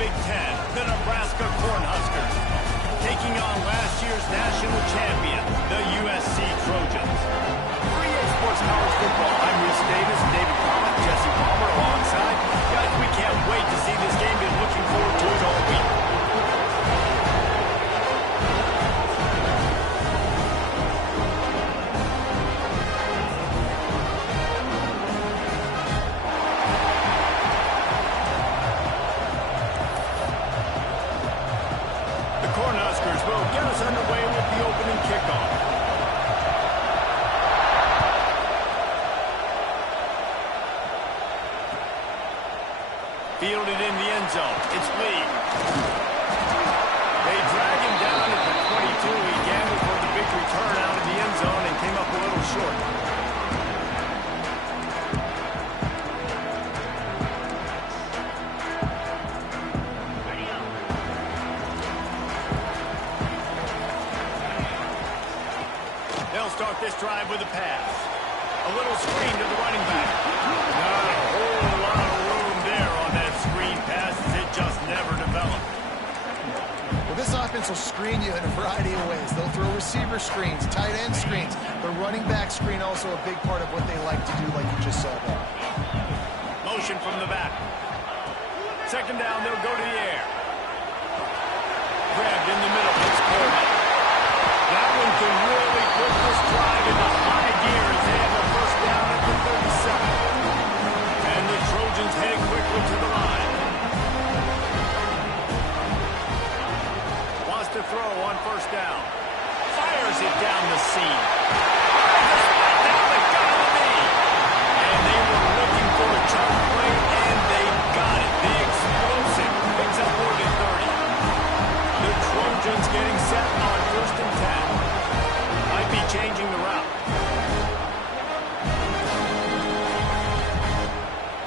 Big Ten, the Nebraska Cornhuskers, taking on last year's national champion, the USC Trojans. 3A Sports College Football. I'm Rhys Davis, David Palmer, Jesse Palmer alongside. Guys, we can't wait to see this game. Been looking forward to it all week. Will get us underway with the opening kickoff. Fielded in the end zone. It's Lee. They drag him down at the 22. He gambled for the big return out of the end zone and came up a little short. Start this drive with a pass. A little screen to the running back. Not a whole lot of room there on that screen pass as it just never developed. Well, this offense will screen you in a variety of ways. They'll throw receiver screens, tight end screens. The running back screen also a big part of what they like to do, like you just saw there. Motion from the back. Second down, they'll go to the air. Grabbed in the middle. It's Coleman. That one can really put this drive into high gear as they have a first down at the 37. And the Trojans heading quickly to the line. Wants to throw on first down. Fires it down the seam. Down the knee. And they were looking for a chunk play, and they got it. The explosive picks up more than 30. The Trojans getting set on first and 10. Might be changing the route.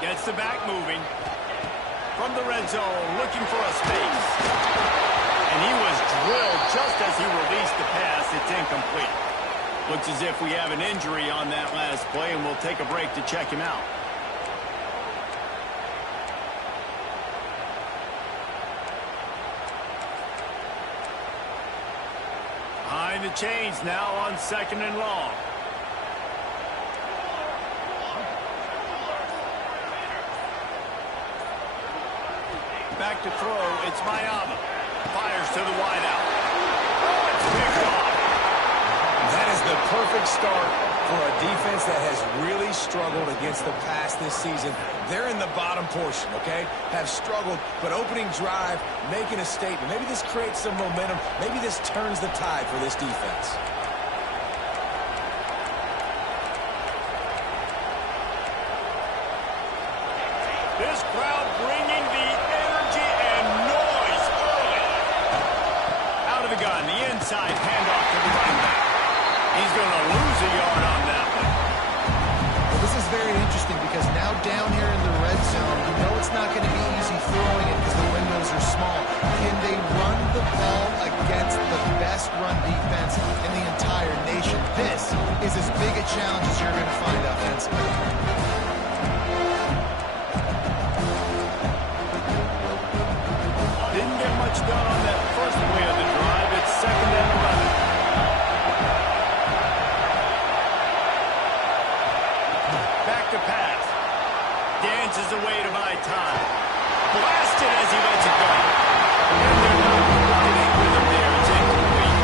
Gets the back moving. From the red zone, looking for a space. And he was drilled just as he released the pass. It's incomplete. Looks as if we have an injury on that last play, and we'll take a break to check him out. Behind the chains now on second and long. Back to throw. It's Mayama. Fires to the wideout. Oh, it's picked off. That is the perfect start for a defense that has really struggled against the pass this season. They're in the bottom portion, okay? Have struggled, but opening drive, making a statement. Maybe this creates some momentum. Maybe this turns the tide for this defense. This crowd bringing the energy and noise early. Out of the gun, the inside handoff to the running back. He's going to lose a yard on that one. Well, this is very interesting because now down here in the red zone, you know it's not going to be easy throwing it because the windows are small. Can they run the ball against the best run defense in the entire nation? This is as big a challenge as you're going to find offensively. Didn't get much done on that first play of the drive. It's second and 11. Back to pass. Dances away to buy time. Blasted as he lets it go. And they're not coordinating with him there. It's incomplete.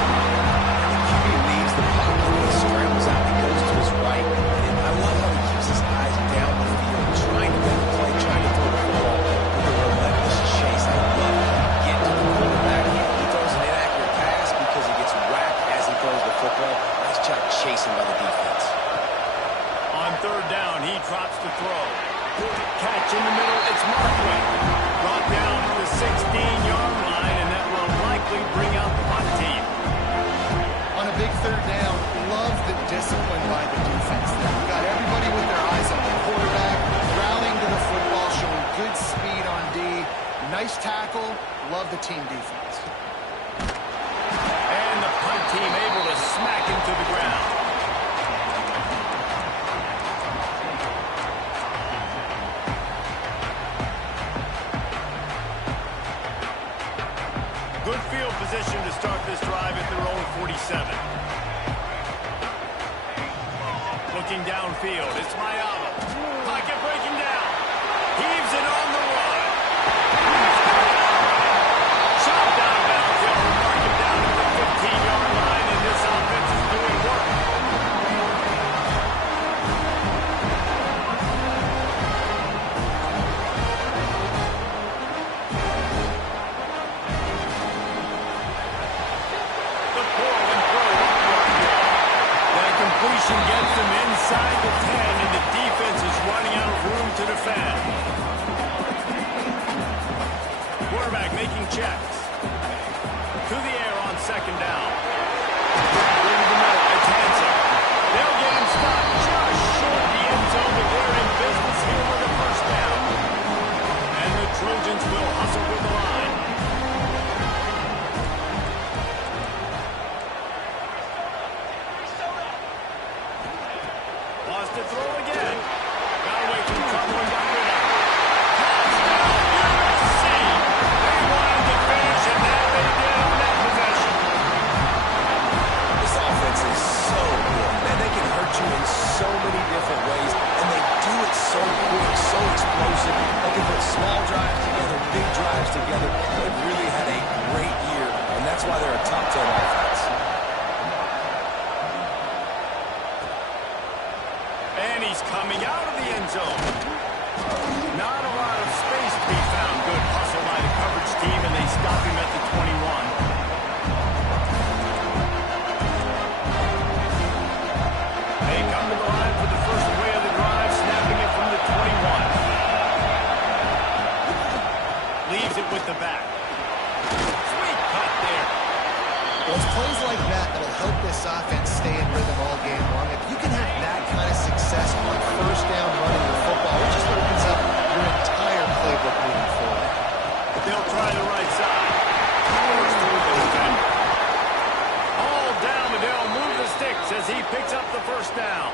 The QB leaves the pocket and scrambles out and goes to his right. And I love how he keeps his eyes down the field, trying to make a play, trying to throw the football with a relentless chase. I love it. Get to the quarterback. He throws an inaccurate pass because he gets whacked as he throws the football. Nice job chasing by the defense. On third down, he drops to throw. Catch in the middle, it's Markway. Brought down to the 16-yard line, and that will likely bring out the punt team. On a big third down, love the discipline by the defense. They've got everybody with their eyes on the quarterback, rallying to the football, showing good speed on D. Nice tackle. Love the team defense. And the punt team able to smack him to the ground. position to start this drive at their own 47. Looking downfield, it's Mayala. Pocket breaking down. Heaves it on the run. Shot down bounds. They'll mark him down to the 15-yard line, and this offense is doing work. Completion gets them inside the 10, and the defense is running out of room to defend. Quarterback making checks. To the air on second down. Over the middle, it's Hansen. They'll get him stopped just short of the end zone, but they're in business here with a first down. And the Trojans will hustle with the line. To throw again. Got away from trouble and got rid of it. Touchdown, USC! They wanted to finish, and now they did on that possession. This offense is so good. Man, they can hurt you in so many different ways, and they do it so quick, so explosive. They can put small drives together, big drives together. They've really had a great year, and that's why they're a top 10 offense. And he's coming out of the end zone. Not a lot of space to be found. Good hustle by the coverage team, and they stop him at the 21. They come to the line for the first play of the drive, snapping it from the 21. Leaves it with the back. Sweet cut there. Well, it's plays like that that'll help this offense stay in rhythm all game long. If you can have that kind of success on first down running the football, it just opens up your entire playbook moving forward. They'll try the right side. Powers through the defender. All down, and they'll move the sticks as he picks up the first down.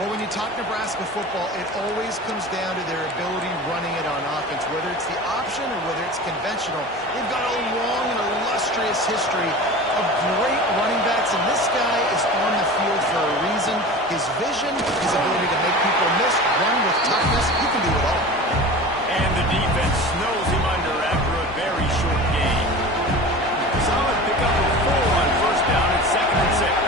Well, when you talk Nebraska football, it always comes down to their ability running it on offense. Whether it's the option or whether it's conventional, they've got a long and illustrious history of great running backs, and this guy is on the field for a reason. His vision, his ability to make people miss, run with toughness, he can do it all. And the defense snows him under after a very short game. Solid pickup of 4 on first down at 2nd and 6.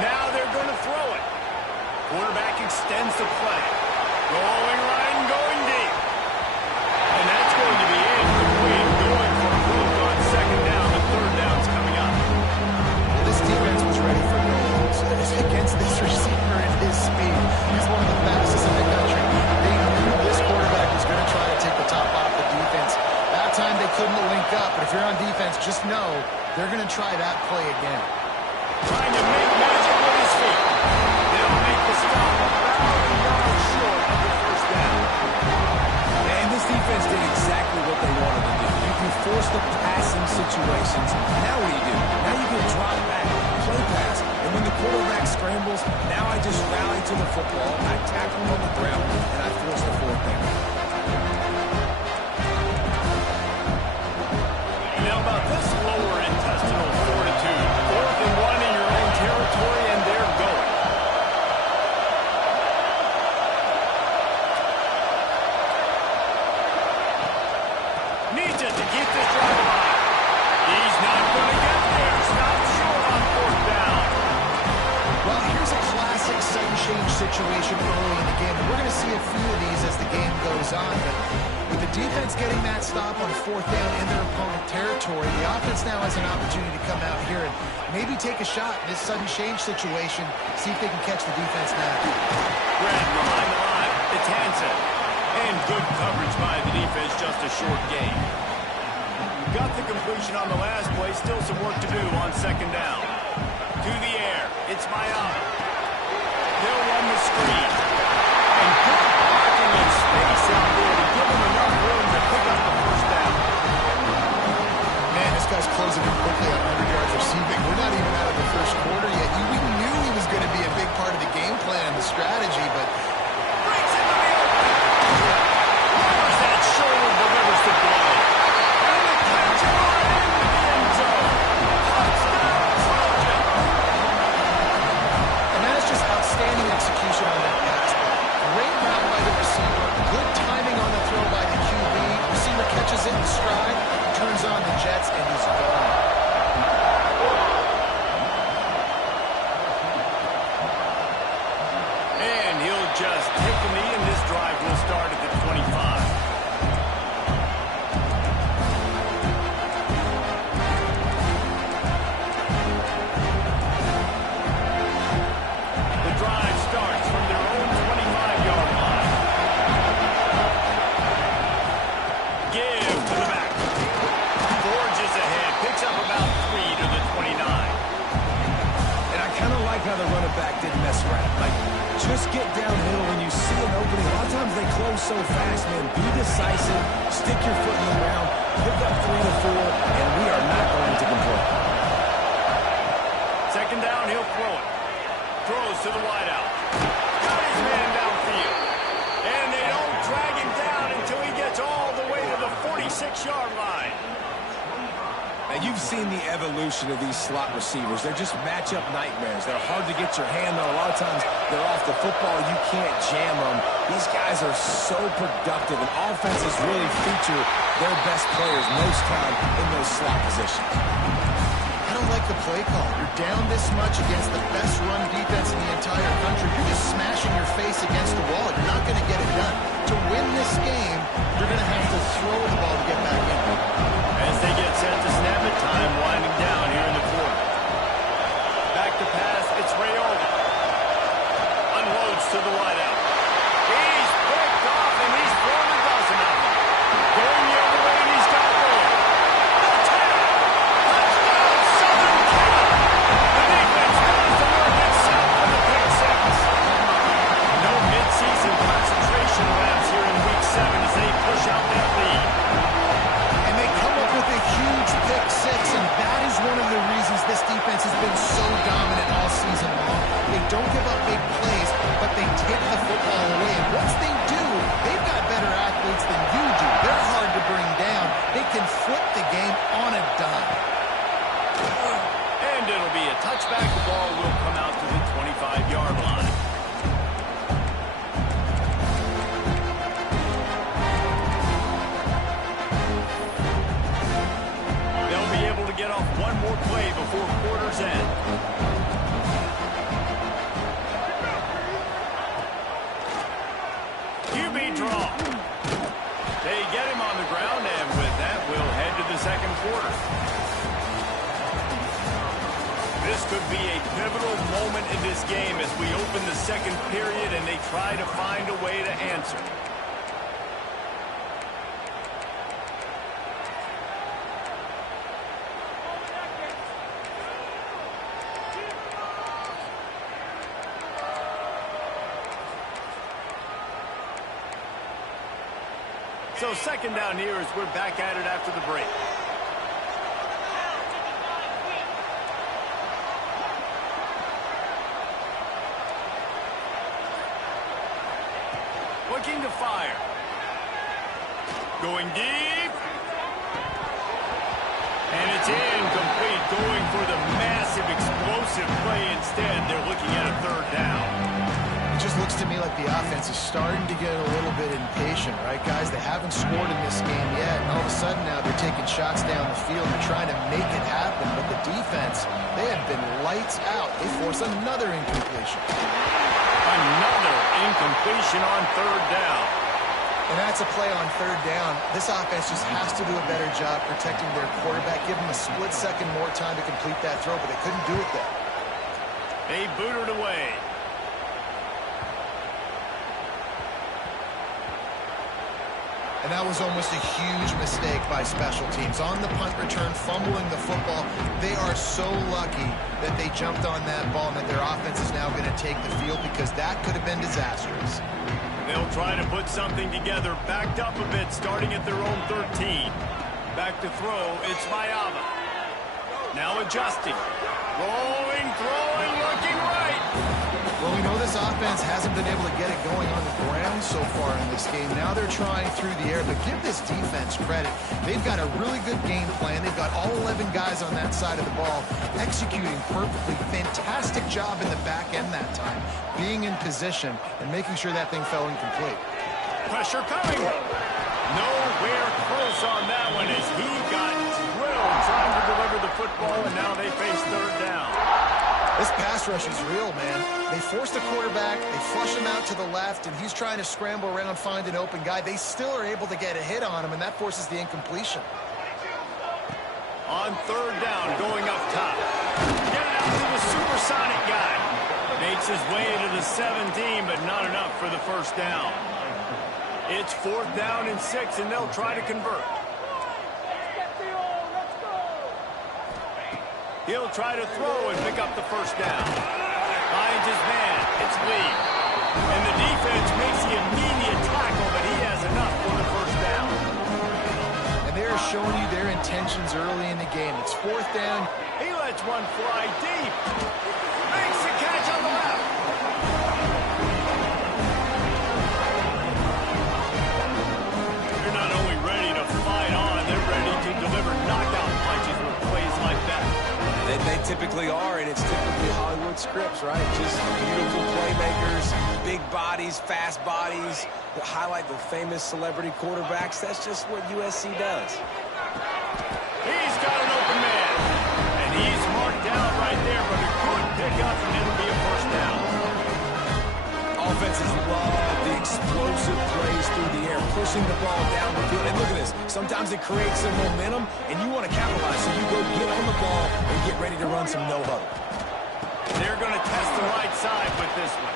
Now they're going to throw it. Quarterback extends the play. Going right and going deep. And that's going to be incomplete. Going for broke on second down. The third down's coming up. Well, this defense was ready for goals against this receiver at his speed. He's one of the fastest in the country. They knew this quarterback was going to try to take the top off the defense. That time they couldn't link up, but if you're on defense, just know they're going to try that play again. Trying to make magic with his feet. They'll make the stop about a yard short of the first down. And this defense did exactly what they wanted to do. You can force the passing situations. Now what do? Now you can drop back, play pass. And when the quarterback scrambles, now I just rally to the football. I tackle him on the ground, and I force the fourth down. Now about this lower intestinal fortitude. 4th and 1 in your own territory, and they're going. Needs it to keep this drive alive. He's not going to get there. Stopped short on 4th down. Well, here's a classic sudden change situation early in the game. And we're going to see a few of these as the game goes on. But with the defense getting that stop on 4th down in their opponent territory, the offense now has an opportunity to come out here and maybe take a shot in this sudden change situation, see if they can catch the defense now. Grant behind the line. It's Hansen. And good coverage by the defense, just a short gain. Got the completion on the last play. Still some work to do on second down. To the air. It's Mayala. They'll run the screen. And good blocking and space out there to give him enough room to pick up the first down. Man, this guy's closing in quickly on 100 yards receiving. We're not even out of the first quarter yet. We knew he was going to be a big part of the game plan and the strategy, but Breaks it route. Like, just get downhill when you see an opening. A lot of times they close so fast, man. Be decisive, stick your foot in the ground, pick up 3 to 4, and we are not going to complain. Second down, he'll throw it. Throws to the wideout. Got his man downfield. And they don't drag him down until he gets all the way to the 46-yard line. Now, you've seen the evolution of these slot receivers. They're just matchup nightmares. They're hard to get your hand on. A lot of times, they're off the football. You can't jam them. These guys are so productive, and offenses really feature their best players most time in those slot positions. I don't like the play call. You're down this much against the best run defense in the entire country. You're just smashing your face against the wall. You're not going to get it done. To win this game, you're going to have to throw the ball to get back in. As they get set to snap it, time winding down here in the quarter. Back to pass, it's Rayola. Unloads to the wideout. He's picked off, and he's thrown a dozen of them. Going the other way, and he's got more. The tap! Touchdown, Southern Cal! The defense goes to work itself for the pick six. No midseason concentration laps here in Week 7 as they push out that lead. With a huge pick six, and that is one of the reasons this defense has been so dominant all season long. They don't give up big plays, but they take the football away. And once they do, they've got better athletes than you do. They're hard to bring down. They can flip the game on a dime. And it'll be a touchback. The ball will come out to the 25-yard line. Get off one more play before quarter's end. QB draw. They get him on the ground, and with that, we'll head to the second quarter. This could be a pivotal moment in this game as we open the second period and they try to find a way to answer. So second down here as we're back at it after the break. Looking to fire. Going deep. And it's incomplete. Going for the massive explosive play instead. They're looking at a third down. It just looks to me like the offense is starting to get a little bit impatient, right, guys? They haven't scored in this game yet, and all of a sudden now they're taking shots down the field and trying to make it happen. But the defense, they have been lights out. They force another incompletion. Another incompletion on third down. And that's a play on third down. This offense just has to do a better job protecting their quarterback. Give them a split second more time to complete that throw, but they couldn't do it there. They booted away. And that was almost a huge mistake by special teams. On the punt return, fumbling the football, they are so lucky that they jumped on that ball and that their offense is now going to take the field because that could have been disastrous. They'll try to put something together, backed up a bit, starting at their own 13. Back to throw, it's Mayava. Now adjusting. Rolling, throwing, looking right. Well, we know this offense hasn't been able to get it going on the ground so far in this game. Now they're trying through the air, but give this defense credit. They've got a really good game plan. They've got all 11 guys on that side of the ball executing perfectly. Fantastic job in the back end that time, being in position and making sure that thing fell incomplete. Pressure coming. Nowhere close on that one as he got drilled trying to deliver the football, and now they face third down. This pass rush is real, man. They force the quarterback, they flush him out to the left, and he's trying to scramble around, find an open guy. They still are able to get a hit on him, and that forces the incompletion. On third down, going up top. Get it out to the supersonic guy. Makes his way to the 17, but not enough for the first down. It's fourth down and 6, and they'll try to convert. He'll try to throw and pick up the first down. Finds finds his man. It's Lee. And the defense makes the immediate tackle, but he has enough for the first down. And they're showing you their intentions early in the game. It's fourth down. He lets one fly deep. Makes the catch on the left. They're not only ready to fight on, they're ready to deliver knockout punches with plays like that. They typically are, and it's typically Hollywood scripts, right? Just beautiful playmakers, big bodies, fast bodies, that highlight the famous celebrity quarterbacks. That's just what USC does. He's got an open man. And he's marked down right there, but a good pickup, and it'll be a first down. Offenses love the explosive plays through the air, pushing the ball down the field. And look at this. Sometimes it creates some momentum, and you want to capitalize. So you go get on the ball and get ready to run some no-huddle. They're going to test the right side with this one.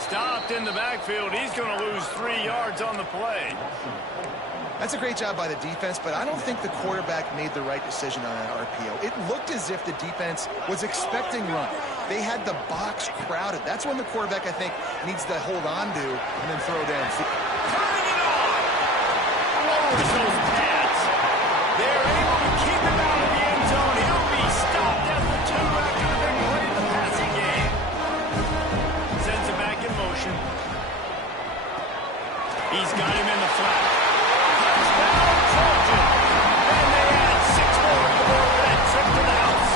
Stopped in the backfield. He's going to lose 3 yards on the play. That's a great job by the defense, but I don't think the quarterback made the right decision on that RPO. It looked as if the defense was expecting run. They had the box crowded. That's when the quarterback, I think, needs to hold on to and then throw downfield. Turning it on! Lowers those pads. They're able to keep him out of the end zone. He'll be stopped at the 2 after the big play in the passing game. Sends it back in motion. He's got him in the flat. Touchdown, Trojan. And they add 6 more to the board for that trip to the house.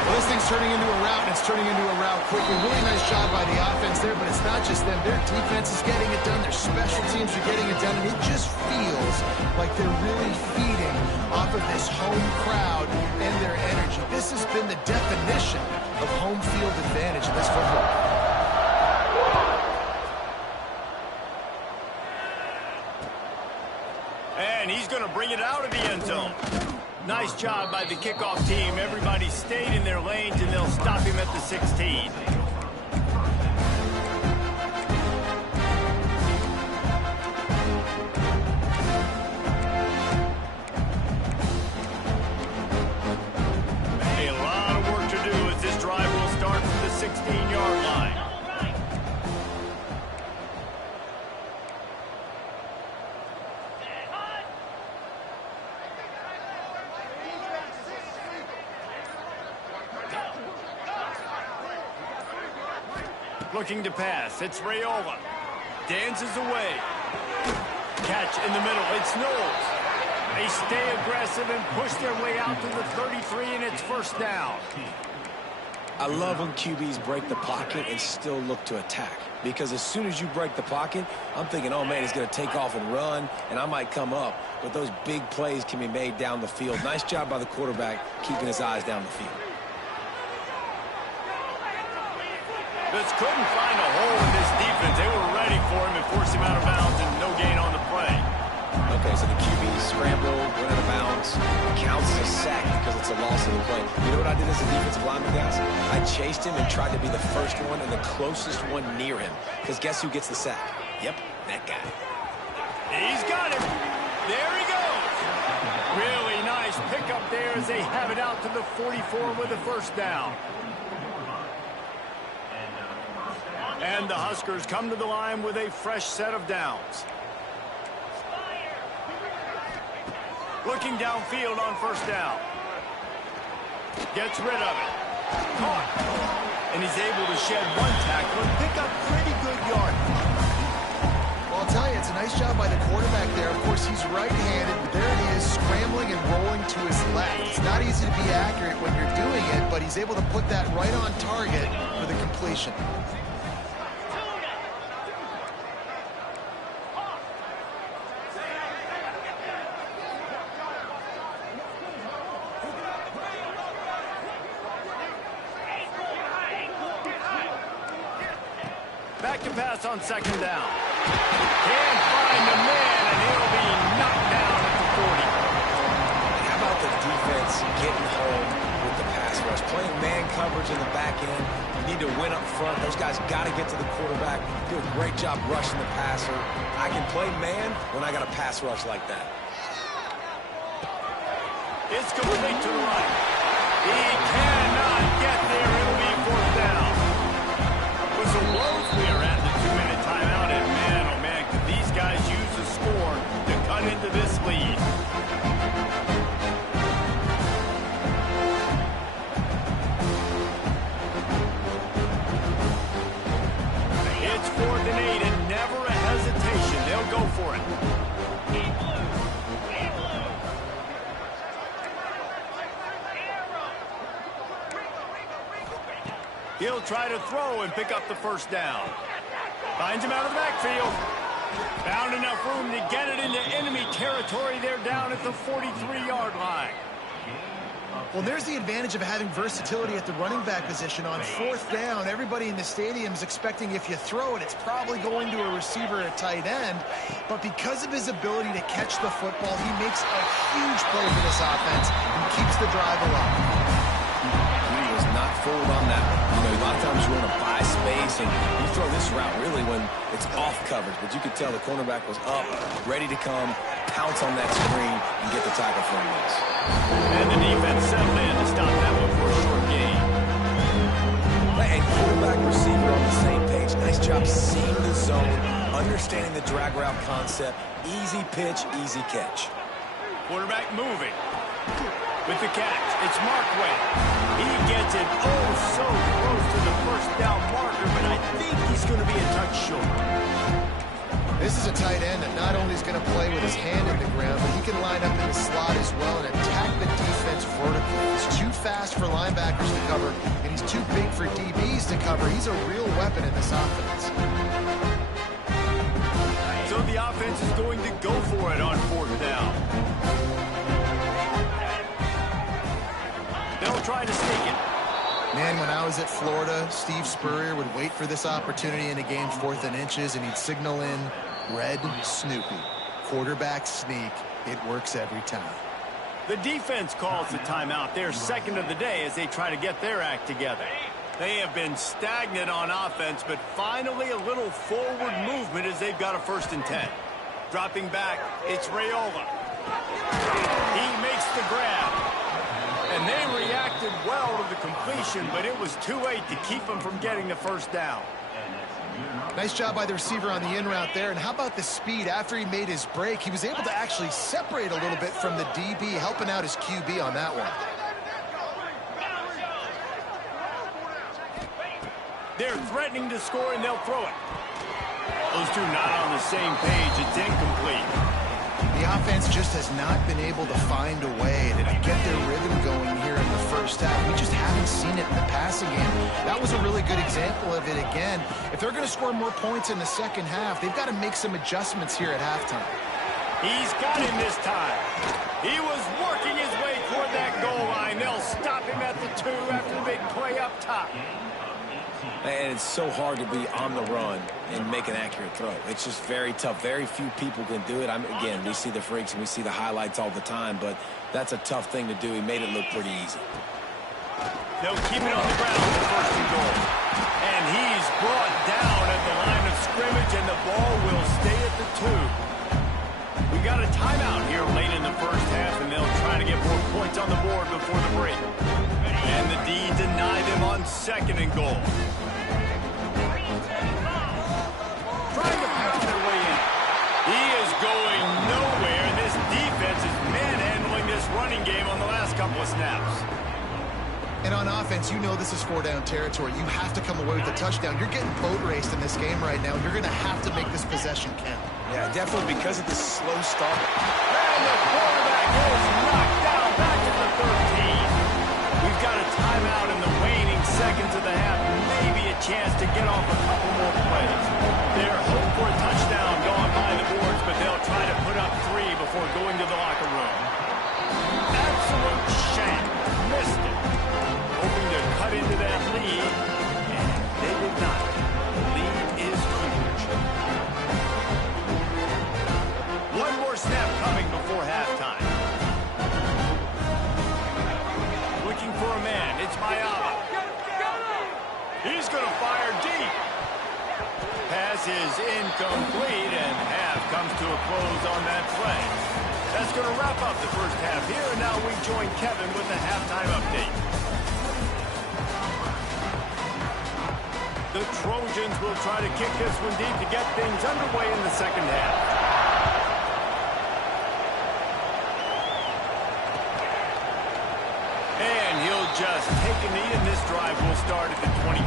Well, this thing's turning into a rout, and it's turning into a rout quickly. Really nice job by the offense there, but it's not just them. Their defense is getting it done. Their special teams are getting it done, and it just feels like they're really feeding off of this home crowd and their energy. This has been the definition of home field advantage in this football. And he's going to bring it out of the end zone. Nice job by the kickoff team. Everybody stayed in their lanes, and they'll stop him at the 16. A lot of work to do as this drive will start from the 16-yard line. Looking to pass. It's Rayola. Dances away. Catch in the middle. It's Knowles. They stay aggressive and push their way out to the 33, and it's first down. I love when QBs break the pocket and still look to attack. Because as soon as you break the pocket, I'm thinking, oh, man, he's going to take off and run, and I might come up. But those big plays can be made down the field. Nice job by the quarterback keeping his eyes down the field. Just couldn't find a hole in this defense. They were ready for him and forced him out of bounds, and no gain on the play. Okay, so the QB scrambled, went out of bounds, counts as a sack because it's a loss of the play. You know what I did as a defensive lineman, guys? I chased him and tried to be the first one and the closest one near him. Because guess who gets the sack? Yep, that guy. He's got him. There he goes. Really nice pickup there as they have it out to the 44 with a first down. And the Huskers come to the line with a fresh set of downs. Looking downfield on first down. Gets rid of it. Caught. And he's able to shed one tackle and pick up pretty good yardage. Well, I'll tell you, it's a nice job by the quarterback there. Of course, he's right-handed, but there he is, scrambling and rolling to his left. It's not easy to be accurate when you're doing it, but he's able to put that right on target for the completion. Back to pass on second down. Can't find the man, and he'll be knocked down at the 40. How about the defense getting home with the pass rush? Playing man coverage in the back end. You need to win up front. Those guys got to get to the quarterback. Do a great job rushing the passer. I can play man when I got a pass rush like that. It's complete to the right. He cannot get there. It'll be fourth down. He'll try to throw and pick up the first down. Finds him out of the backfield. Found enough room to get it into enemy territory. They're down at the 43-yard line. Well, there's the advantage of having versatility at the running back position. On fourth down, everybody in the stadium is expecting if you throw it, it's probably going to a receiver at tight end. But because of his ability to catch the football, he makes a huge play for this offense and keeps the drive alive. He was not fooled on that one. You know, a lot of times you want to buy space, and you throw this route really when it's off coverage. But you could tell the cornerback was up, ready to come, pounce on that screen, and get the tackle for him. And the defense settled in to stop that one for a short gain. And quarterback, receiver on the same page. Nice job seeing the zone, understanding the drag route concept. Easy pitch, easy catch. Quarterback moving. With the catch, it's Markway. He gets it so close to the first down marker, but I think he's going to be a touch short. This is a tight end that not only is going to play with his hand in the ground, but he can line up in the slot as well and attack the defense vertically. He's too fast for linebackers to cover, and he's too big for DBs to cover. He's a real weapon in this offense. So the offense is going to go for it on fourth down. They'll try to sneak it. Man, when I was at Florida, Steve Spurrier would wait for this opportunity in a game 4th and inches, and he'd signal in red Snoopy. Quarterback sneak. It works every time. The defense calls the timeout. Their second of the day as they try to get their act together. They have been stagnant on offense, but finally a little forward movement as they've got a 1st and 10. Dropping back, it's Raiola. He makes the grab. And they reacted well to the completion, but it was too late to keep them from getting the first down. Nice job by the receiver on the in route there. And how about the speed after he made his break? He was able to actually separate a little bit from the DB, helping out his QB on that one. They're threatening to score, and they'll throw it. Those two not on the same page. It's incomplete. The offense just has not been able to find a way to get their rhythm going here in the first half. We just haven't seen it in the passing game. That was a really good example of it again. If they're going to score more points in the second half, they've got to make some adjustments here at halftime. He's got him this time. He was working his way toward that goal line. They'll stop him at the 2 after the big play up top. And it's so hard to be on the run and make an accurate throw. It's just very tough. Very few people can do it. Again, we see the freaks and we see the highlights all the time, but that's a tough thing to do. He made it look pretty easy. They'll keep it on the ground for 1st and goal. And he's brought down at the line of scrimmage, and the ball will stay at the 2. We got a timeout here late in the first half, and they'll try to get more points on the board before the break. And the D deny them on 2nd and goal. Trying to pound their way in. He is going nowhere. This defense is manhandling this running game on the last couple of snaps. And on offense, you know this is 4-down territory. You have to come away with a touchdown. You're getting boat raced in this game right now. You're going to have to make this possession count. Yeah, definitely because of the slow start. And the quarterback is knocked down back to the 13. We've got a timeout in the waning seconds of the half. Maybe a chance to get off a couple more plays. They're hoping for a touchdown going by the boards, but they'll try to put up 3 before going to the locker room. Absolute shank. Missed it. Hoping to cut into that lead, and they did not. The lead is huge. One more snap coming before halftime. Looking for a man. It's Mayaba. He's going to fire deep. Pass is incomplete, and half comes to a close on that play. That's going to wrap up the first half here, and now we join Kevin with the halftime update. The Trojans will try to kick this one deep to get things underway in the second half. And he'll just take a knee, and this drive will start at the 25.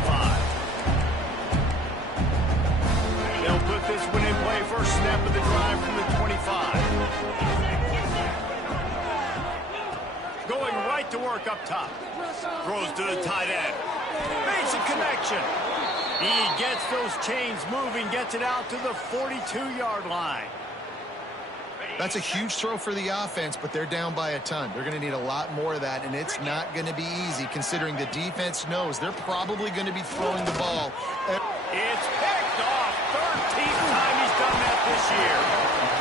They'll put this one in play. First snap of the drive from the 25. Going right to work up top. Throws to the tight end. Makes a connection. He gets those chains moving, gets it out to the 42-yard line. That's a huge throw for the offense, but they're down by a ton. They're going to need a lot more of that, and it's not going to be easy considering the defense knows they're probably going to be throwing the ball. It's picked off. 13th time he's done that this year.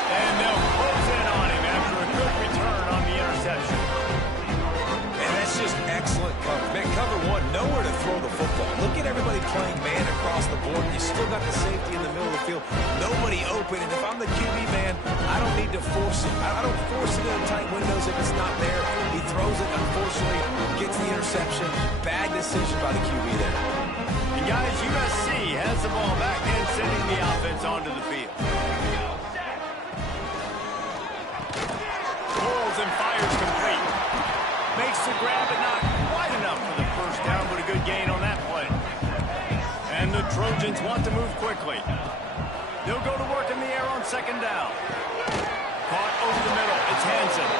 And they'll close in on him after a good return on the interception. And that's just excellent cover. Man, cover one, nowhere to throw the football. Look at everybody playing man across the board. You still got the safety in the middle of the field. Nobody open, and if I'm the QB, man, I don't need to force it. I don't force it in tight windows if it's not there. He throws it, unfortunately, gets the interception. Bad decision by the QB there. And guys, USC has the ball back and sending the offense onto the field. Pulls and fires complete. Makes the grab, but not quite enough for the first down, but a good gain on that play. And the Trojans want to move quickly. They'll go to work in the air on second down. Caught over the middle. It's Hansen.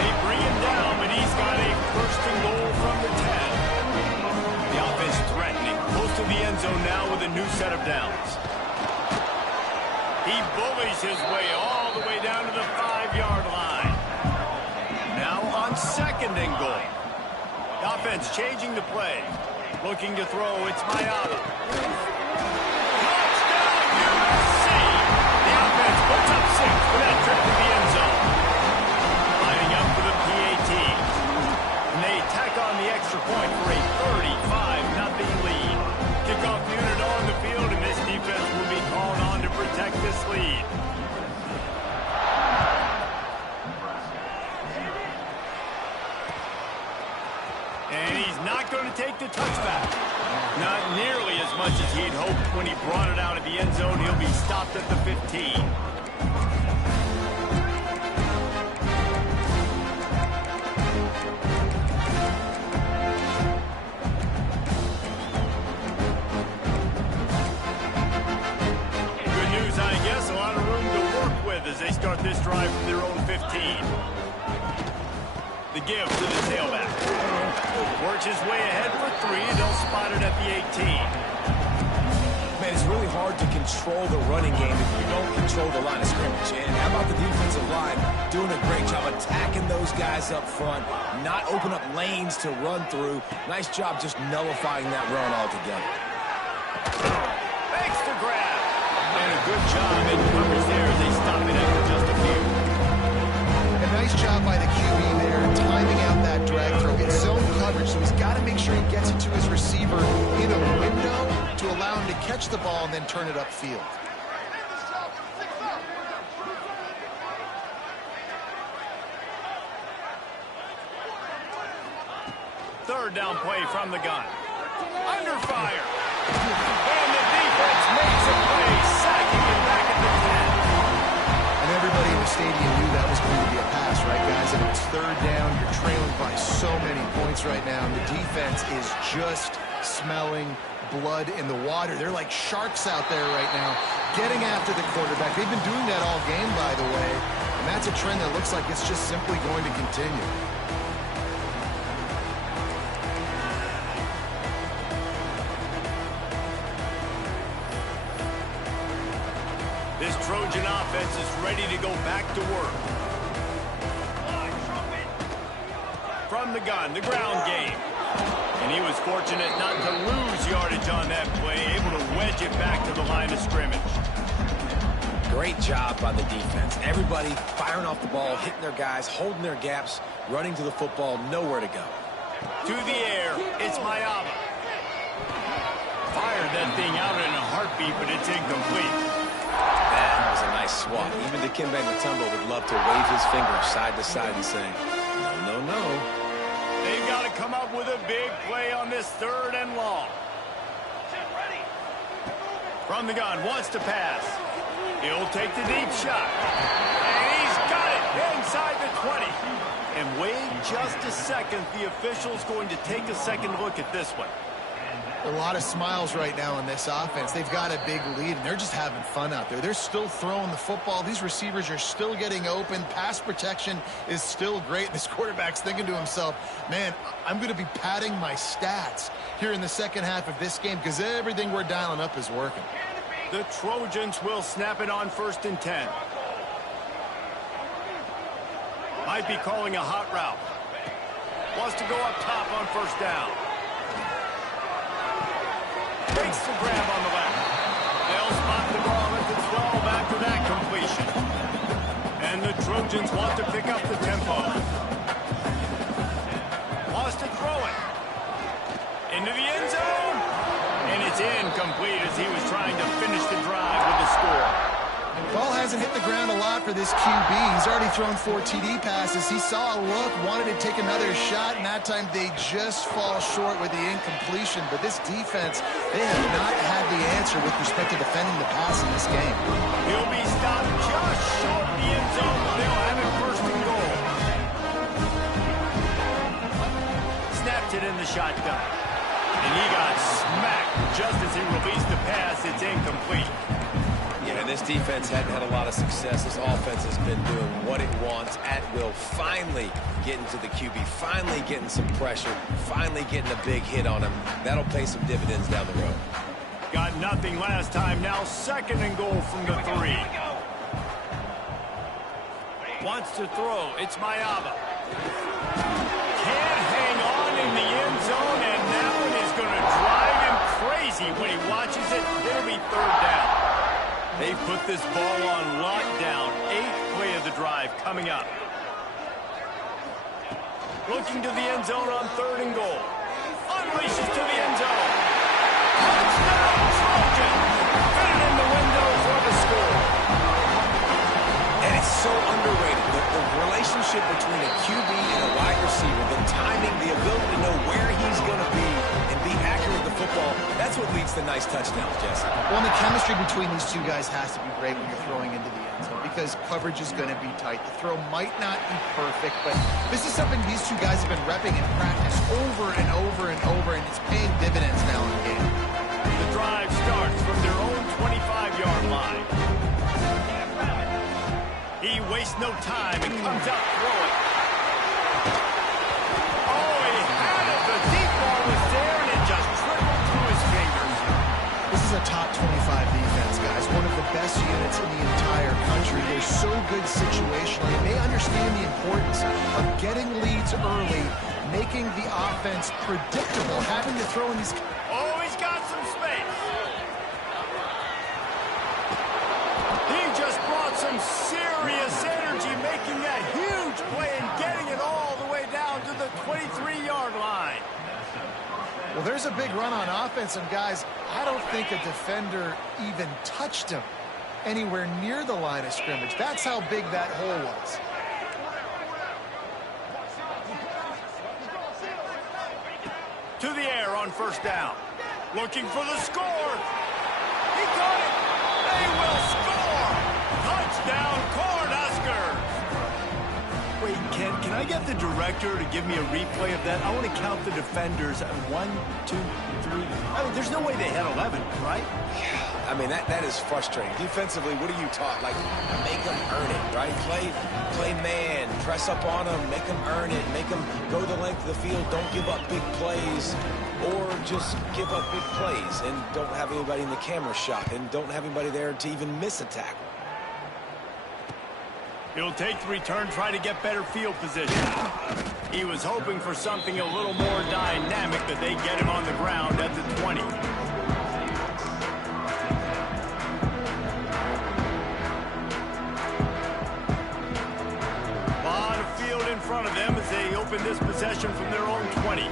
They bring him down, but he's got a first and goal from the 10. The offense threatening. Close to the end zone now with a new set of downs. He bullies his way all the way down to the 5-yard line. Now on second and goal. The offense changing the play. Looking to throw. It's Mayata. Touchdown, USC! The offense puts up 6 for that trip to the end zone. Lining up for the PAT. And they tack on the extra point for a 35-0 lead. Kickoff unit on the field, and this defense will be called on to protect this lead. And he's not going to take the touchback. Not nearly as much as he'd hoped when he brought it out at the end zone. He'll be stopped at the 15. Good news, I guess. A lot of room to work with as they start this drive from their own 15. The give to the tailback. Works his way ahead for 3. They'll spot it at the 18. Man, it's really hard to control the running game if you don't control the line of scrimmage. And how about the defensive line doing a great job attacking those guys up front, not open up lanes to run through. Nice job just nullifying that run altogether. Makes the grab. And a good job in coverage there as they stop it after just a few. A nice job by the QB there, timing out that drag throw. It's zone coverage, so he's got to make sure he gets it to his receiver in a window to allow him to catch the ball and then turn it upfield. Third down play from the gun. Under fire. And the defense makes a play, sacking him back at the 10. And everybody in the stadium knew that was going to be a pass, right, guys? And it's third down. You're trailing by so many points right now. And the defense is just smelling blood in the water. They're like sharks out there right now, getting after the quarterback. They've been doing that all game, by the way. And that's a trend that looks like it's just simply going to continue. This Trojan offense is ready to go back to work. From the gun, the ground game. And he was fortunate not to lose yardage on that play, able to wedge it back to the line of scrimmage. Great job by the defense. Everybody firing off the ball, hitting their guys, holding their gaps, running to the football, nowhere to go. To the air, it's Mayaba. Fired that thing out in a heartbeat, but it's incomplete. That was a nice swat. Even Dikembe Mutombo would love to wave his finger side to side and say, no, no, no. They've got to come up with a big play on this third and long. From the gun, wants to pass. He'll take the deep shot. And he's got it inside the 20. And wait just a second. The official's going to take a second look at this one. A lot of smiles right now in this offense. They've got a big lead, and they're just having fun out there. They're still throwing the football. These receivers are still getting open. Pass protection is still great. This quarterback's thinking to himself, man, I'm going to be padding my stats here in the second half of this game because everything we're dialing up is working. The Trojans will snap it on 1st and 10. Might be calling a hot route. Wants to go up top on 1st down. Takes the grab on the left. They'll spot the ball at the 12 after that completion. And the Trojans want to pick up the tempo. Wants to throw it. Into the end zone. And it's incomplete as he was trying to finish the drive with the score. Ball hasn't hit the ground a lot for this QB. He's already thrown 4 TD passes. He saw a look, wanted to take another shot, and that time they just fall short with the incompletion. But this defense, they have not had the answer with respect to defending the pass in this game. He'll be stopped just short of the end zone. They'll have it 1st and goal. Snapped it in the shotgun. And he got smacked just as he released the pass. It's incomplete. Yeah, this defense hadn't had a lot of success. This offense has been doing what it wants at will. Finally getting to the QB. Finally getting some pressure. Finally getting a big hit on him. That'll pay some dividends down the road. Got nothing last time. Now 2nd and goal from the 3. Wants to throw. It's Mayaba. Can't hang on in the end zone, and that one is going to drive him crazy when he watches it. It'll be 3rd down. They've put this ball on lockdown. 8th play of the drive coming up. Looking to the end zone on 3rd and goal. Unleashes to the end zone. Touchdown, Trojan! Fit it in the window for the score. And it's so underrated. The relationship between a QB and a wide receiver, the timing, the ability to know where he's going to be and be accurate with the football, that's what leads to nice touchdowns, Jesse. Well, the chemistry between these two guys has to be great when you're throwing into the end zone because coverage is going to be tight. The throw might not be perfect, but this is something these two guys have been repping in practice over and over and over, and it's paying dividends now in the game. The drive starts from their own 25-yard line. He wastes no time and comes out throwing. Oh, he had it. The deep ball was there, and it just trickled through his fingers. This is a top 25 defense, guys. One of the best units in the entire country. They're so good situationally, and they understand the importance of getting leads early, making the offense predictable, having to throw in these... Oh, he's got some space. He just brought some serious energy, making that huge play and getting it all the way down to the 23-yard line. Well, there's a big run on offense, and guys, I don't think a defender even touched him anywhere near the line of scrimmage. That's how big that hole was. To the air on 1st down. Looking for the score. He got it. They will score. Touchdown, Cornhuskers. Wait, can I get the director to give me a replay of that? I want to count the defenders. 1, 2, 3. I mean, there's no way they had 11, right? I mean, that is frustrating. Defensively, what are you taught? Like, make them earn it, right? Play man, press up on them, make them earn it, make them go the length of the field, don't give up big plays, or just give up big plays and don't have anybody in the camera shot and don't have anybody there to even miss a tackle. He'll take the return, try to get better field position. He was hoping for something a little more dynamic, that they get him on the ground at the 20. On the field in front of them as they open this possession from their own 20.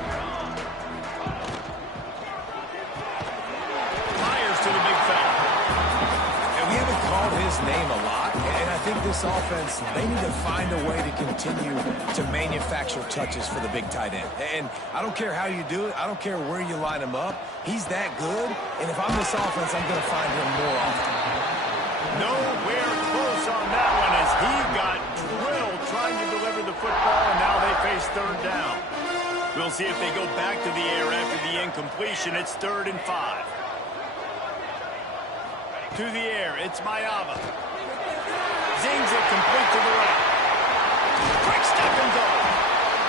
Fires to the big fella. And we haven't called his name a lot, and I think this offense, they need to find a way to continue to manufacture touches for the big tight end. And I don't care how you do it. I don't care where you line him up. He's that good, and if I'm this offense, I'm going to find him more often. Nowhere close on that one as he got drilled trying to deliver the football, and now they face 3rd down. We'll see if they go back to the air after the completion. It's 3rd and 5. To the air, it's Mayava. Zings it complete to the right. Quick step and go.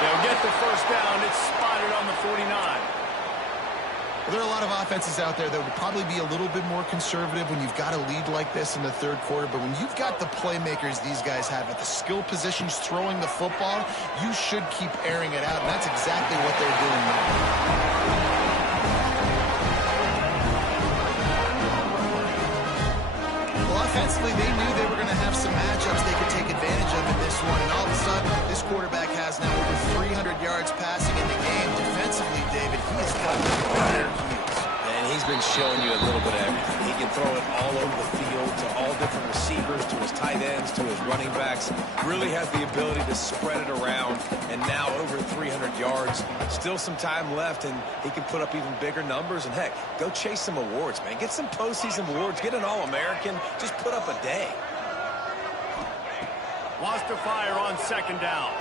They'll get the first down. It's spotted on the 49. Well, there are a lot of offenses out there that would probably be a little bit more conservative when you've got a lead like this in the third quarter. But when you've got the playmakers these guys have at the skill positions throwing the football, you should keep airing it out. And that's exactly what they're doing now. Offensively, they knew they were going to have some matchups they could take advantage of in this one. And all of a sudden, this quarterback has now over 300 yards passing in the game. Defensively, David, he has got better heels. And he's been showing you a little bit of everything. He can throw it all over the field to all different receivers, to his tight ends, to his running backs. Really has the ability to spread it around. And now over 300 yards. Still some time left, and he can put up even bigger numbers. And, heck, go chase some awards, man. Get some postseason awards. Get an All-American. Just put up a day. Wants to fire on 2nd down.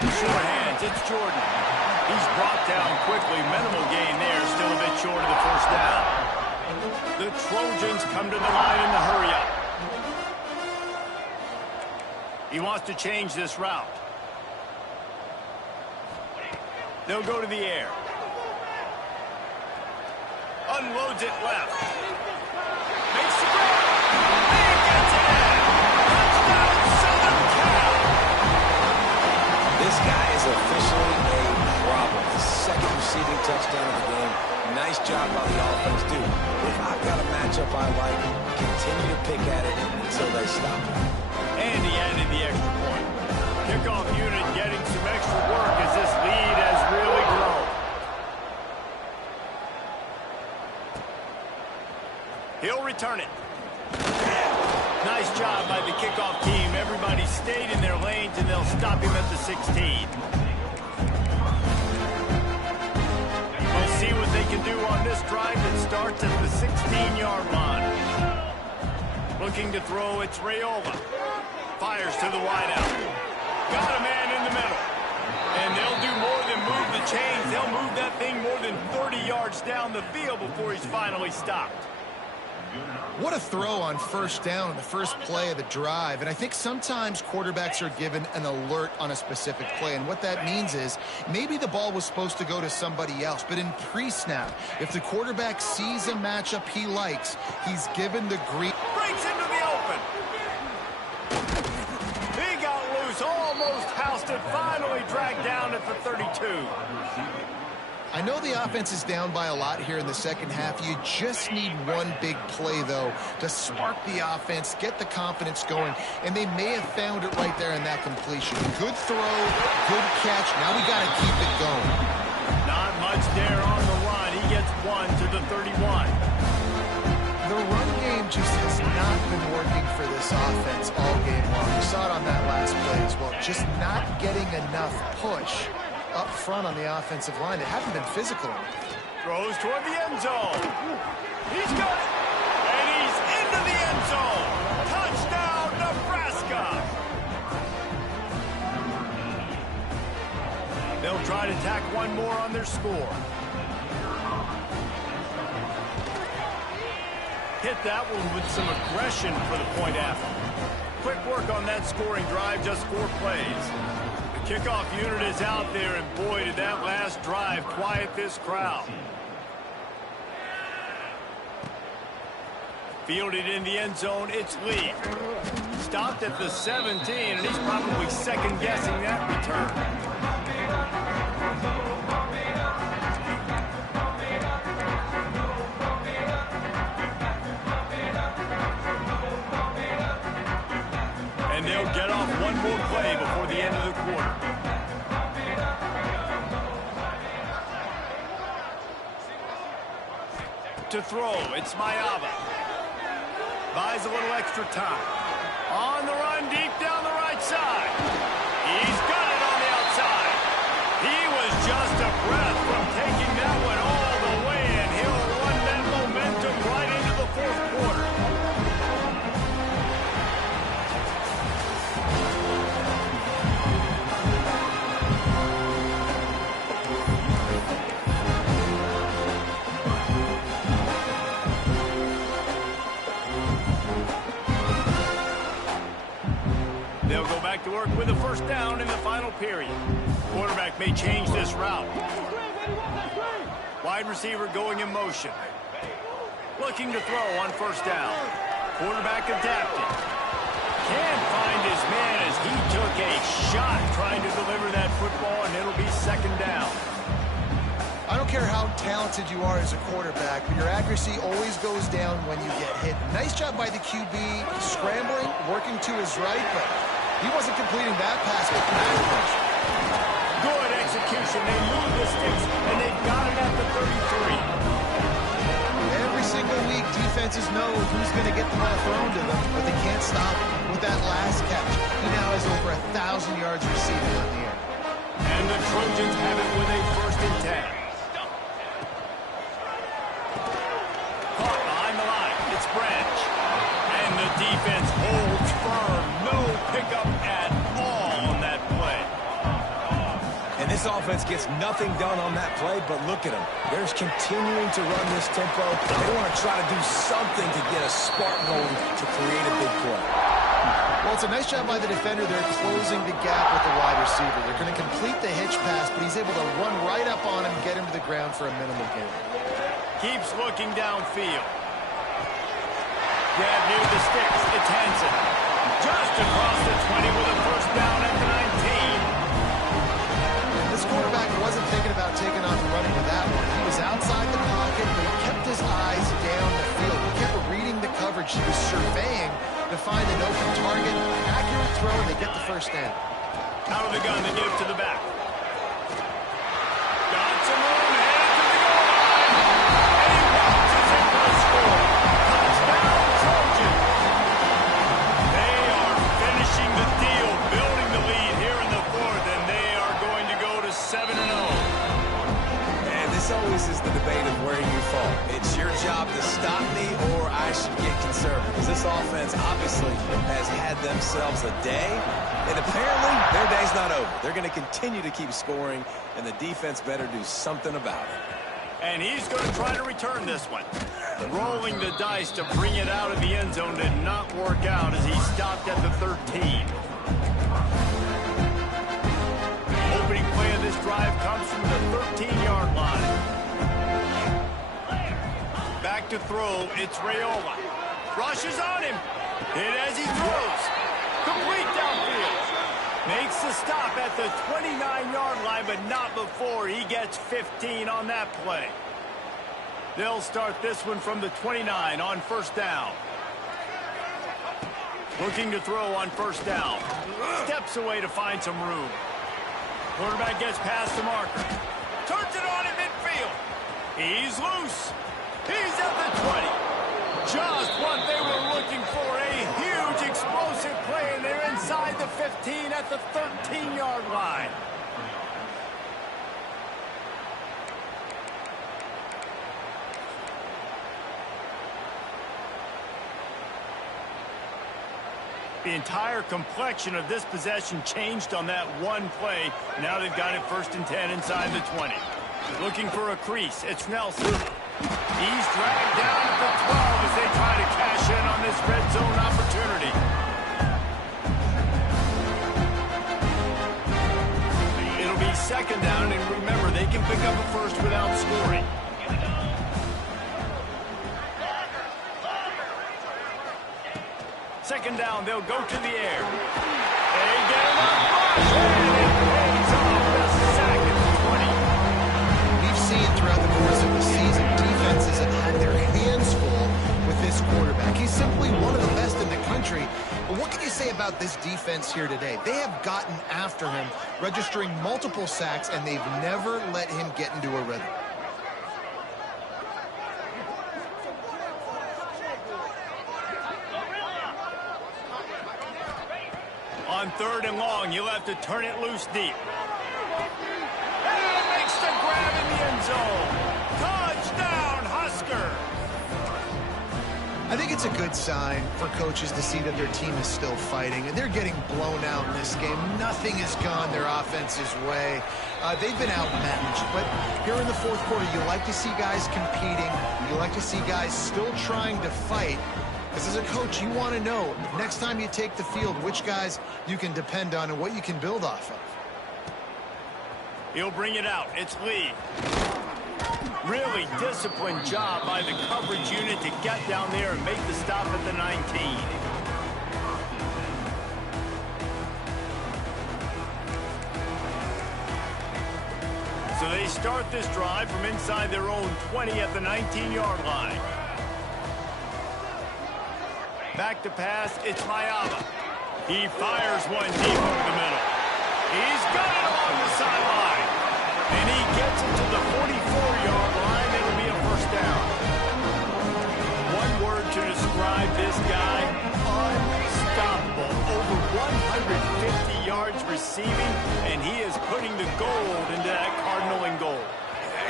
Short hands. It's Jordan. He's brought down quickly. Minimal gain there. Still a bit short of the first down. The Trojans come to the line in the hurry-up. He wants to change this route. They'll go to the air. Unloads it left. Makes the grab. And gets it in. Touchdown, Southern Cal. This guy is officially a problem. His 2nd receiving touchdown of the game. Nice job by the offense, dude. If I've got a matchup I like, continue to pick at it until they stop it. And he added the extra point. Kickoff unit getting some extra work as this lead has really grown. He'll return it. Nice job by the kickoff team. Everybody stayed in their lanes, and they'll stop him at the 16. We'll see what they can do on this drive that starts at the 16-yard line. Looking to throw, it's Rayola. Fires to the wideout. Got a man in the middle. And they'll do more than move the chains. They'll move that thing more than 30 yards down the field before he's finally stopped. What a throw on 1st down, the first play of the drive. And I think sometimes quarterbacks are given an alert on a specific play. And what that means is maybe the ball was supposed to go to somebody else. But in pre-snap, if the quarterback sees a matchup he likes, he's given the green. Breaks into the open. He got loose, almost housed it, finally dragged down at the 32. I know the offense is down by a lot here in the second half. You just need one big play, though, to spark the offense, get the confidence going, and they may have found it right there in that completion. Good throw, good catch. Now we got to keep it going. Not much there on the run. He gets 1 to the 31. The run game just has not been working for this offense all game long. We saw it on that last play as well. Just not getting enough push up front on the offensive line. They haven't been physical. Throws toward the end zone. He's got it. And he's into the end zone. Touchdown, Nebraska. They'll try to tack one more on their score. Hit that one with some aggression for the point after. Quick work on that scoring drive, just 4 plays. The kickoff unit is out there, and boy, did that last drive quiet this crowd. Fielded in the end zone, it's Lee. Stopped at the 17, and he's probably second-guessing that return. And they'll get off one more play before the end of the quarter. To throw, it's Mayava. Buys a little extra time. On the run, deep down the right side. He's got it on the outside. He was just a breath from taking that one all the way, and he'll run that momentum right into the fourth quarter. work with a first down in the final period. Quarterback may change this route. Wide receiver going in motion. Looking to throw on first down. Quarterback adapting. Can't find his man as he took a shot trying to deliver that football, and it'll be second down. I don't care how talented you are as a quarterback, but your accuracy always goes down when you get hit. Nice job by the QB scrambling, working to his right, but he wasn't completing that pass with pressure. Good execution. They move the sticks, and they've got it at the 33. Every single week, defenses know who's going to get the ball thrown to them, but they can't stop with that last catch. He now has over 1,000 yards receiving on the air. And the Trojans have it with a 1st and 10. Caught behind the line. It's Branch. And the defense holds firm. No pickup at all on that play. And this offense gets nothing done on that play, but look at them. They're continuing to run this tempo. They want to try to do something to get a spark going to create a big play. Well, it's a nice job by the defender. They're closing the gap with the wide receiver. They're going to complete the hitch pass, but he's able to run right up on him, get him to the ground for a minimal gain. Keeps looking downfield. Grab near the sticks. It's Hansen. Just across the 20 with a first down at the 19. This quarterback wasn't thinking about taking off and running with that one. He was outside the pocket, but he kept his eyes down the field. He kept reading the coverage. He was surveying to find an open target. Accurate throw, and they get the first down. Out of the gun, they get it to the back. Got some room, headed to the goal line. And he bounces in for the score. Touchdown, Trojans. They are finishing the deal, building the lead here in the 4th, and they are going to go to 7-0. And this always is the debate of where you fall. It's your job to stop me, or I should get conservative. Because this offense obviously has had themselves a day, and apparently their day's not over. They're going to continue to keep scoring, and the defense better do something about it. And he's going to try to return this one. Rolling the dice to bring it out of the end zone did not work out as he stopped at the 13. Opening play of this drive comes from the 13-yard line. Back to throw, it's Raiola. Rushes on him. Hit as he throws. Complete downfield. Makes the stop at the 29-yard line, but not before he gets 15 on that play. They'll start this one from the 29 on first down. Looking to throw on first down. Steps away to find some room. Quarterback gets past the marker. Turns it on in midfield. He's loose. He's at the 20. Just what they were looking for. A huge explosive play, and they're inside the 15 at the 13-yard line. The entire complexion of this possession changed on that one play. Now they've got it 1st and 10 inside the 20. Looking for a crease. It's Nelson. He's dragged down at the 12 as they try to cash in on this red zone opportunity. It'll be second down, and remember, they can pick up a first without scoring. Second down, they'll go to the air. They get him up, and it pays off the sack at the 20. We've seen throughout the course of the season, defenses have had their hands full with this quarterback. He's simply one of the best in the country. But what can you say about this defense here today? They have gotten after him, registering multiple sacks, and they've never let him get into a rhythm. On 3rd and long, you'll have to turn it loose deep. And makes the grab in the end zone. Touchdown, Husker! I think it's a good sign for coaches to see that their team is still fighting, and they're getting blown out in this game. Nothing has gone their offense's way. They've been outmatched, but here in the 4th quarter, you like to see guys competing. You like to see guys still trying to fight. Because as a coach, you want to know, next time you take the field, which guys you can depend on and what you can build off of. He'll bring it out. It's Lee. Really disciplined job by the coverage unit to get down there and make the stop at the 19. So they start this drive from inside their own 20 at the 19-yard line. Back to pass, it's Mayava. He fires one deep over the middle. He's got it along the sideline. And he gets it to the 44-yard line. It'll be a first down. One word to describe this guy: unstoppable. Over 150 yards receiving, and he is putting the gold into that Cardinal and gold.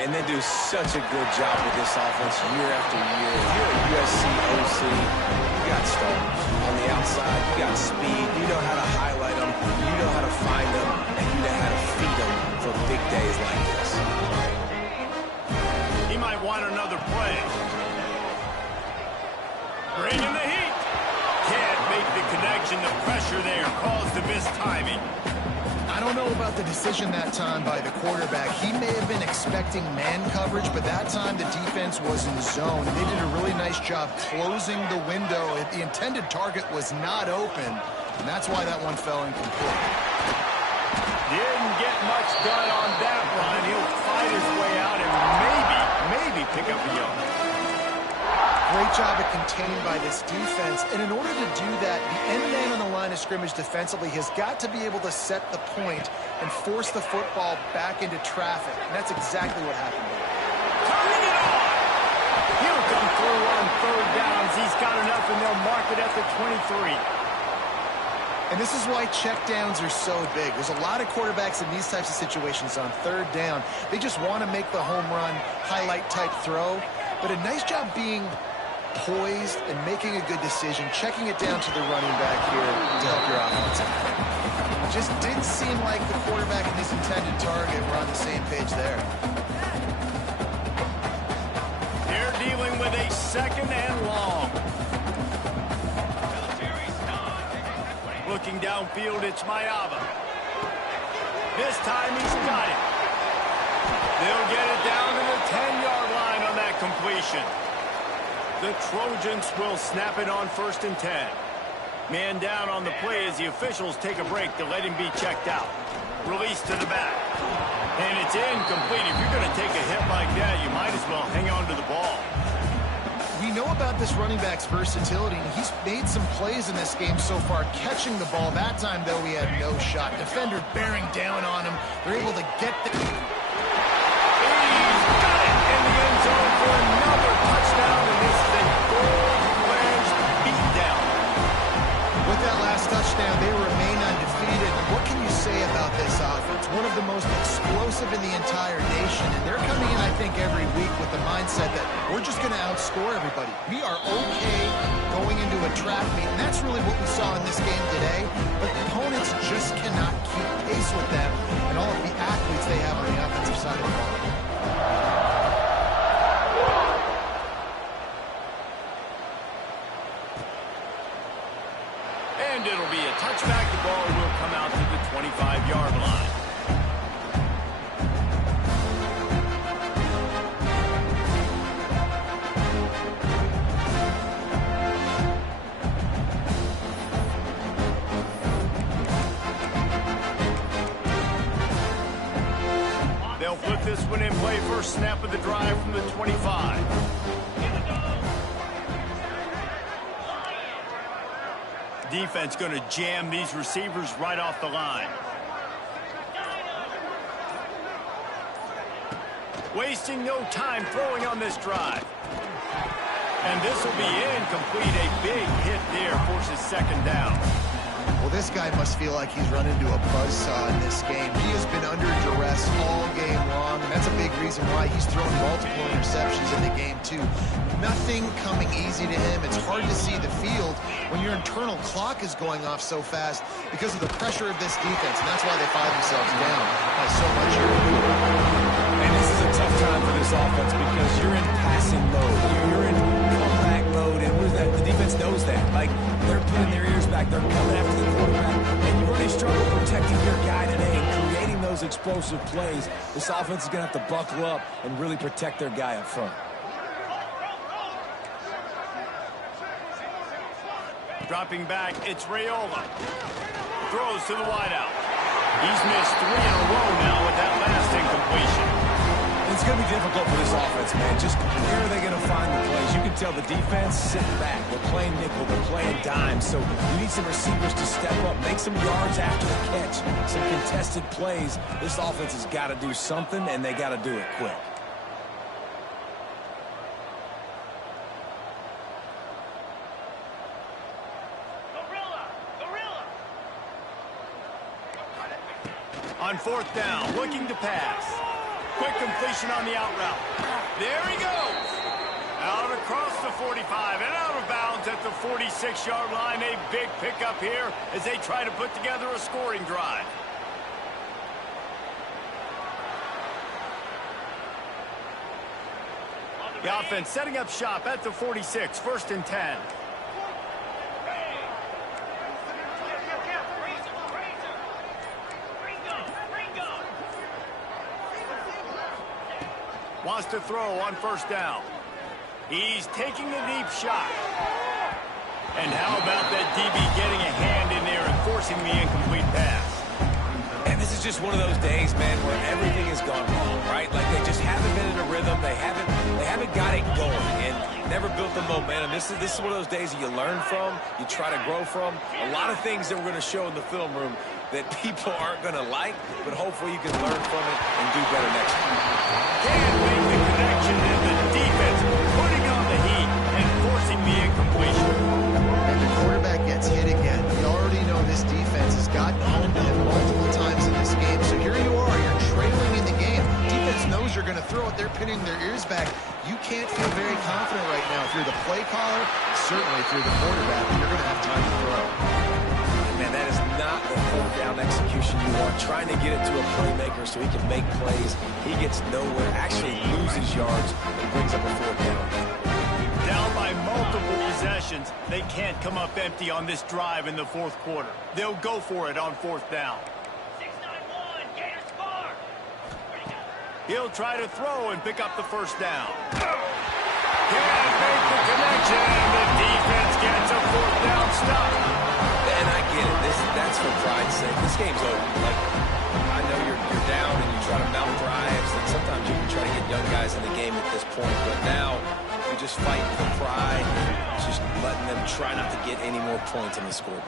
And they do such a good job with this offense year after year. If you're a USC OC, you got stars. On the outside, you got speed. You know how to highlight them. You know how to find them. And you know how to feed them for big days like this. He might want another play. Bringing the heat. Can't make the connection. The pressure there caused the missed timing. I don't know about the decision that time by the quarterback. He may have been expecting man coverage, but that time the defense was in zone. They did a really nice job closing the window. The intended target was not open, and that's why that one fell incomplete. Didn't get much done on that run. He'll fight his way out and maybe pick up a yard. Great job at contained by this defense. And in order to do that, the end man on the line of scrimmage defensively has got to be able to set the point and force the football back into traffic. And that's exactly what happened here. Turning it on! He'll come through on third downs. He's got enough, and they'll mark it at the 23. And this is why checkdowns are so big. There's a lot of quarterbacks in these types of situations on third down. They just want to make the home run, highlight-type throw. But a nice job being poised and making a good decision, checking it down to the running back here to help your offense out. Just didn't seem like the quarterback and his intended target were on the same page there. They're dealing with a second and long. Looking downfield, it's Mayava. This time he's got it. They'll get it down to the 10-yard line on that completion. The Trojans will snap it on 1st and 10. Man down on the play as the officials take a break to let him be checked out. Release to the back. And it's incomplete. If you're going to take a hit like that, you might as well hang on to the ball. We know about this running back's versatility, and he's made some plays in this game so far, catching the ball. That time, though, he had no shot. Defender bearing down on him. They're able to get the... Zone for another touchdown, and this is a goal-fledged beatdown. With that last touchdown, they remain undefeated. What can you say about this offense? One of the most explosive in the entire nation, and they're coming in, I think, every week with the mindset that we're just going to outscore everybody. We are okay going into a trap meet, and that's really what we saw in this game today. But opponents just cannot keep pace with them and all of the athletes they have on the offensive side of the ball. And it'll be a touchback. The ball will come out to the 25-yard line. They'll put this one in play. First snap of the drive from the 25. Defense going to jam these receivers right off the line. Wasting no time throwing on this drive. And this will be incomplete. A big hit there forces second down. Well, this guy must feel like he's run into a buzzsaw in this game. He has been under duress all game long, and that's a big reason why he's thrown multiple interceptions in the game, too. Nothing coming easy to him. It's hard to see the field when your internal clock is going off so fast because of the pressure of this defense, and that's why they find themselves down by so much here. And this is a tough time for this offense because you're in passing mode. You're in comeback mode, and what is that? The defense knows quarterback. They're coming after the quarterback, and you really struggle protecting your guy today and creating those explosive plays. This offense is going to have to buckle up and really protect their guy up front. Dropping back, it's Raiola. Throws to the wideout. He's missed 3 in a row now with that last incompletion. It's going to be difficult for this offense, man. Just where are they going to find the plays? You can tell the defense sitting back. They're playing nickel. They're playing dime. So you need some receivers to step up, make some yards after the catch, some contested plays. This offense has got to do something, and they got to do it quick. On 4th down, looking to pass. Quick completion on the out route. There he goes. Out across the 45 and out of bounds at the 46-yard line. A big pickup here as they try to put together a scoring drive. The offense setting up shop at the 46, 1st and 10. Wants to throw on 1st down. He's taking a deep shot. And how about that DB getting a hand in there and forcing the incomplete pass? And this is just one of those days, man, where everything has gone wrong, right? Like they just haven't been in a rhythm. They haven't got it going and never built the momentum. This is one of those days that you learn from, you try to grow from. A lot of things that we're going to show in the film room that people aren't going to like, but hopefully you can learn from it and do better next time. Can't make the connection, and the defense putting on the heat and forcing the incompletion. And the quarterback gets hit again. We already know this defense has gotten home to him multiple times in this game. So here you are, you're trailing in the game. Defense knows you're going to throw it. They're pinning their ears back. You can't feel very confident right now. If you're the play caller, certainly if you're the quarterback, you're going to have time to throw. Man, that is not the 4th down execution you want. Trying to get it to a playmaker so he can make plays. He gets nowhere, actually loses yards, and brings up a 4th down. Down by multiple possessions, they can't come up empty on this drive in the 4th quarter. They'll go for it on 4th down. 691, Gators score. He'll try to throw and pick up the 1st down. Can't make the connection, and the defense gets a 4th down stop. And I get it. That's for pride's sake. This game's over. Like, I know you're down and you try to mount drives, and sometimes you can try to get young guys in the game at this point. But now you're just fighting for pride, just letting them try not to get any more points on the scoreboard.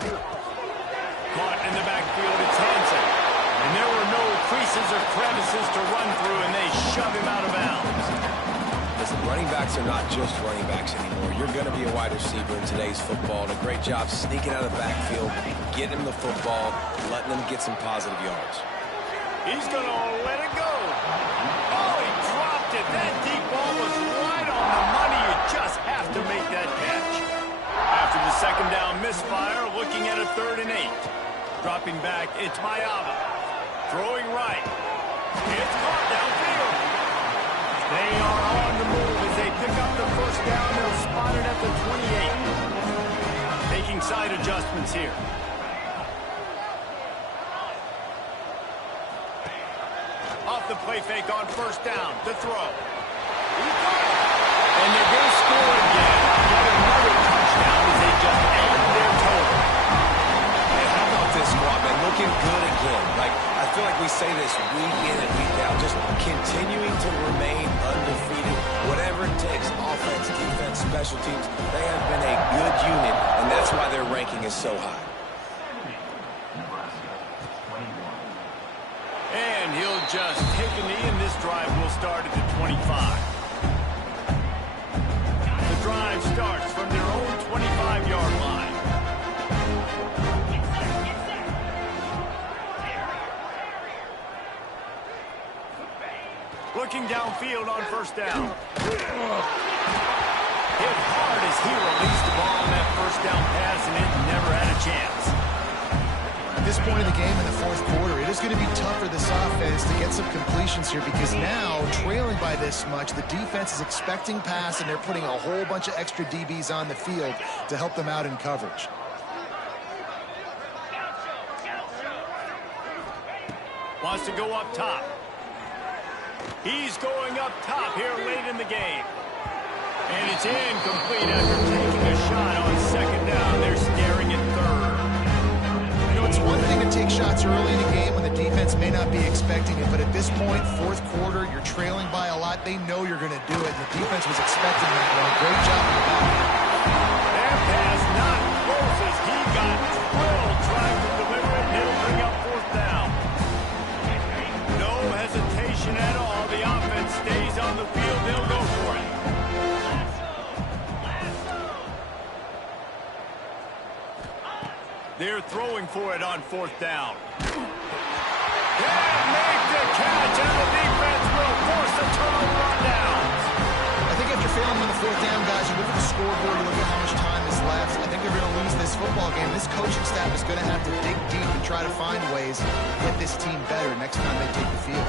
Caught in the backfield, it's Hansen. And there were no creases or crevices to run through, and they shove him out of bounds. Listen, running backs are not just running backs anymore. You're going to be a wide receiver in today's football. And a great job sneaking out of the backfield, getting them the football, letting them get some positive yards. He's going to let it go. Oh, he dropped it. That deep ball was right on the money. You just have to make that catch. After the 2nd down misfire, looking at a 3rd and 8. Dropping back, it's Mayava. Throwing right. It's caught downfield. They are on the move as they pick up the 1st down. They'll spot it at the 28. Making side adjustments here. Off the play fake on 1st down. The throw. And they're going to score again. Yet another touchdown as they just add their total. Hey, how about this squad, man? Looking good again. Like, I feel like we say this week in and week out, just continuing to remain undefeated. Whatever it takes, offense, defense, special teams, they have been a good unit, and that's why their ranking is so high. And he'll just take a knee, and this drive will start at the 25. The drive starts from their own 25-yard line. Looking downfield on 1st down. Hit hard as he released the ball on that 1st down pass, and it never had a chance. At this point of the game in the 4th quarter, it is going to be tough for this offense to get some completions here because now, trailing by this much, the defense is expecting pass, and they're putting a whole bunch of extra DBs on the field to help them out in coverage. wants to go up top. He's going up top here late in the game. And it's incomplete after taking a shot on second down. They're staring at third. You know, it's one thing to take shots early in a game when the defense may not be expecting it, but at this point, fourth quarter, you're trailing by a lot. They know you're going to do it, and the defense was expecting that one. Great job on the back. That pass not close as he got drilled trying to deliver it, and it'll bring up fourth down. No hesitation at all. The offense stays on the field. They'll go for it. They're throwing for it on fourth down. Can't make the catch, and the defense will force a turnover on downs. I think after failing on the fourth down, guys, you look at the scoreboard, you look at how much time is left. I think they're going to lose this football game. This coaching staff is going to have to dig deep and try to find ways to get this team better next time they take the field.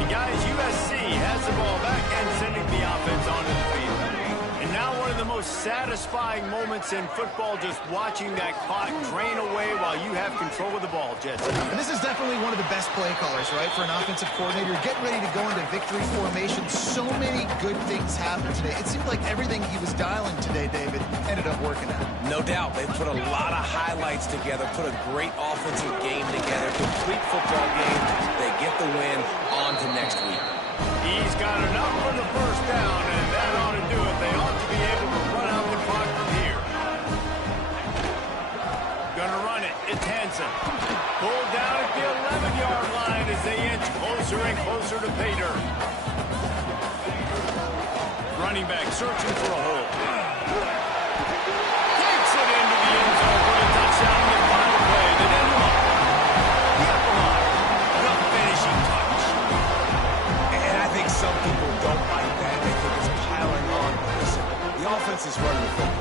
And guys, USC has the ball back and sending the offense onto the field. And now one of the most satisfying moments in football, just watching that clock drain away while you have control of the ball, Jetson. And this is definitely one of the best play callers, right, for an offensive coordinator. Getting ready to go into victory formation. So many good things happened today. It seemed like everything he was dialing today, David, ended up working out. No doubt. They put a lot of highlights together, put a great offensive game together, complete football game. They get the win. On to next week. He's got enough for the first down, and that ought to do it. They ought to be able to run out the clock from here. Gonna run it. It's Hansen. Pulled down at the 11-yard line as they inch closer and closer to pay dirt. Running back searching for a hole. Takes it into the end zone for a touchdown in the final play. They didn't him up. The epilogue. The finishing touch. And I think some people don't like that. They think it's piling on. Listen, the offense is running the football.